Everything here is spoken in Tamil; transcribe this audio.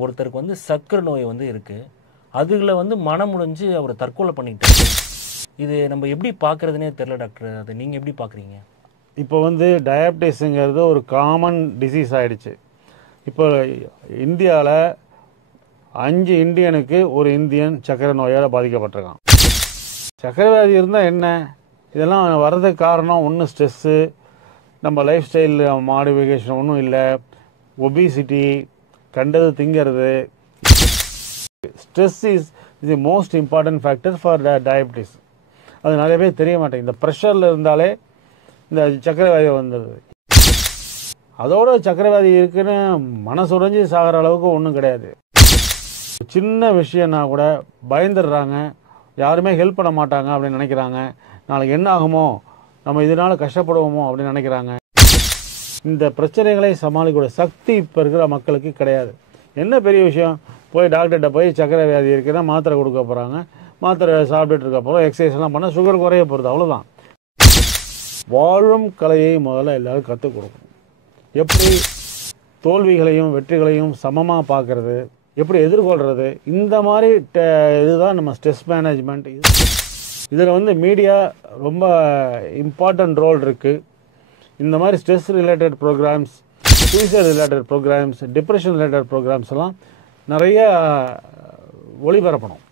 ஒருத்தருக்கு வந்து சர்க்கரை நோய் வந்து இருக்குது, அதுல வந்து மனம் முடிஞ்சு அவர் தற்கொலை பண்ணிக்கிட்டாரு. இது நம்ம எப்படி பார்க்குறதுனே தெரில டாக்டர். அதை நீங்கள் எப்படி பார்க்குறீங்க? இப்போ வந்து டயபிட்டிஸுங்கிறது ஒரு காமன் டிசீஸ் ஆகிடுச்சு. இப்போ இந்தியாவில் 5 இந்தியனுக்கு ஒரு இந்தியன் சர்க்கரை நோயால் பாதிக்கப்பட்டிருக்கான். சர்க்கரை வியாதி இருந்தால் என்ன, இதெல்லாம் வர்றதுக்கு காரணம் ஒன்றும் ஸ்ட்ரெஸ்ஸு, நம்ம லைஃப் ஸ்டைல் மாடிஃபிகேஷன் ஒன்றும் இல்லை, ஒபிசிட்டி, கண்டது திங்கிறது. Stress is the most important factor for diabetes. அது நிறைய பேர் தெரிய மாட்டேங்குது. இந்த ப்ரெஷரில் இருந்தாலே இந்த சர்க்கரை வியாதி வந்துடுது. அதோட சர்க்கரை வியாதி இருக்குன்னு மனசு உடைஞ்சு சாகிற அளவுக்கு ஒன்றும் கிடையாது. சின்ன விஷயம்னா கூட பயந்துடுறாங்க, யாருமே ஹெல்ப் பண்ண மாட்டாங்க அப்படின்னு நினைக்கிறாங்க. நாளைக்கு என்ன ஆகுமோ, நம்ம இதனால் கஷ்டப்படுவோமோ அப்படின்னு நினைக்கிறாங்க. இந்த பிரச்சனைகளை சமாளிக்கக்கூடிய சக்தி இப்போ இருக்கிற மக்களுக்கு கிடையாது. என்ன பெரிய விஷயம், போய் டாக்டர்கிட்ட போய் சர்க்கரை வியாதி இருக்குன்னா மாத்திரை கொடுக்க போகிறாங்க, மாத்திரை சாப்பிட்டுட்டு இருக்க போகிறோம், எக்ஸசைஸ்லாம் பண்ணால் சுகர் குறைய போகிறது, அவ்வளோதான். வாழும் கலையை முதல்ல எல்லோரும் கற்றுக் கொடுக்கணும். எப்படி தோல்விகளையும் வெற்றிகளையும் சமமாக பார்க்குறது, எப்படி எதிர்கொள்கிறது, இந்த மாதிரி இதுதான் நம்ம ஸ்ட்ரெஸ் மேனேஜ்மெண்ட். இதில் வந்து மீடியா ரொம்ப இம்பார்ட்டன்ட் ரோல் இருக்குது. இந்த மாதிரி stress related programmes, suicide related programmes, depression related programmes எல்லாம் நிறைய ஒளிபரப்பணும்.